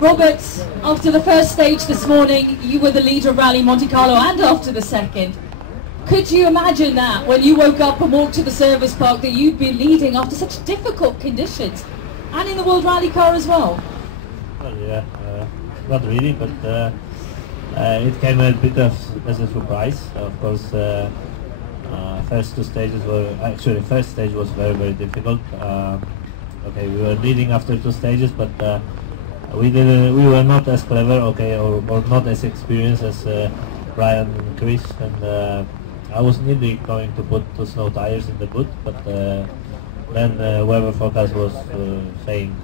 Robert, after the first stage this morning, you were the leader of Rallye Monte Carlo, and after the second. Could you imagine that when you woke up and walked to the service park that you'd be leading after such difficult conditions, and in the World Rally Car as well? Well, yeah, not really, but it came a bit as a surprise. Of course, first two stages were actually first stage was very difficult. Okay, we were leading after two stages, but we were not as clever, okay, or not as experienced as Brian and Chris, and I was nearly going to put two snow tires in the boot, but then weather forecast was saying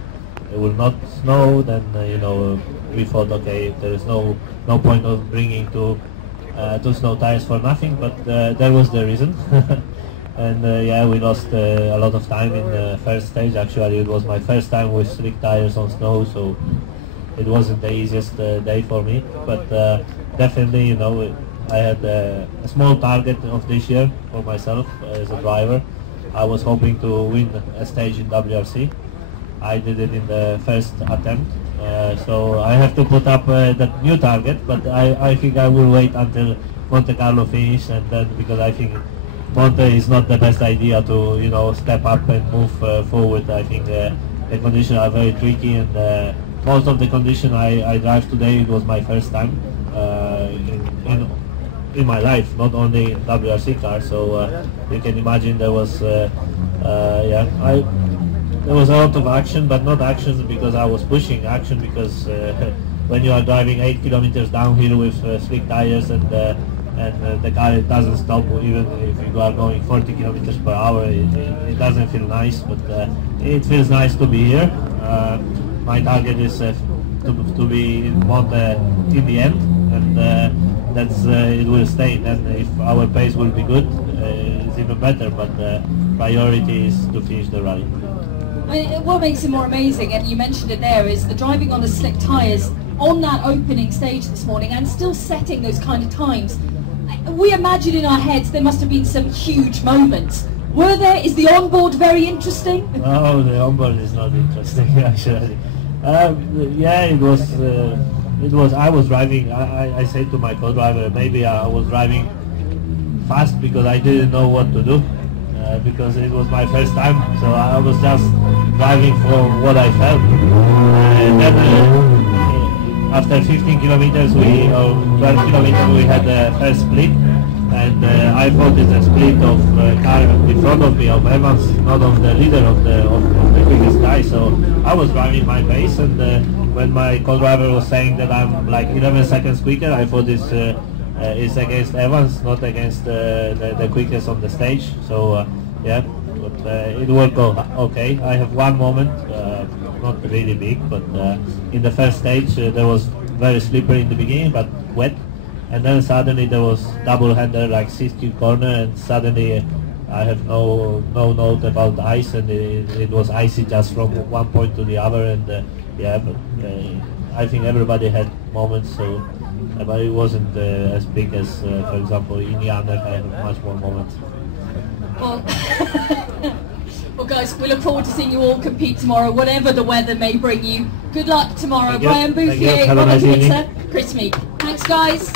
it will not snow. Then you know, we thought, okay, there is no point of bringing two snow tires for nothing, but that was the reason. And yeah, we lost a lot of time in the first stage. Actually, it was my first time with slick tires on snow, so it wasn't the easiest day for me. But definitely, you know, I had a small target of this year for myself as a driver. I was hoping to win a stage in WRC. I did it in the first attempt, so I have to put up that new target. But I think I will wait until Monte Carlo finish, and then, because I think Monte is not the best idea to, you know, step up and move forward. I think the conditions are very tricky, and most of the condition I drive today, it was my first time in my life, not only in WRC car. So you can imagine there was there was a lot of action, but not action because I was pushing, action because when you are driving 8 kilometers downhill with slick tires, and the car doesn't stop, even if you are going 40 kilometers per hour, it doesn't feel nice, but it feels nice to be here. My target is to be in Monte in the end, and that's it will stay. And if our pace will be good, it's even better, but priority is to finish the rally. What makes it more amazing, and you mentioned it there, is the driving on the slick tyres on that opening stage this morning and still setting those kind of times. We imagine in our heads there must have been some huge moments. Were there? Is the onboard very interesting? No, the onboard is not interesting actually. Yeah, it was. I was driving. I said to my co-driver, maybe I was driving fast because I didn't know what to do, because it was my first time. So I was just driving for what I felt. And then after 15 kilometers, or 12 kilometers, we had the first split, and I thought it's a split of car in front of me, of Evans, not of the leader of the quickest guy. So I was driving my pace, and when my co-driver was saying that I'm like 11 seconds quicker, I thought it's against Evans, not against the quickest on the stage. So yeah, but it worked okay. I have one moment, not really big, but in the first stage there was very slippery in the beginning, but wet, and then suddenly there was double-hander, like 60 corner, and suddenly I have no note about the ice, and it was icy just from one point to the other, and yeah, but I think everybody had moments, so but it wasn't as big as, for example, in Janek I have much more moments. Well, well guys, we look forward to seeing you all compete tomorrow, whatever the weather may bring you. Good luck tomorrow. Brian Bouffier, Robert Kubica, Chris Meek. Thanks guys.